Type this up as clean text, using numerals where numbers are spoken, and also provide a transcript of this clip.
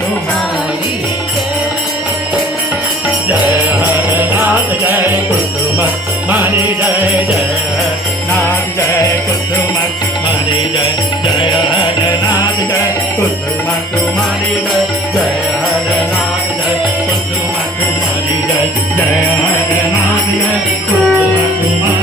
तुम्हारी जय हर नाथ जय कुसुम मारी जय जय हर नाथ जय कुसुम मारी जय जय हर नाथ जय कुसुम तुम्हारी जय जय हर नाथ जय कुसुम तुम्हारी जय जय हर नाथ जय कुसुम तुम्हारी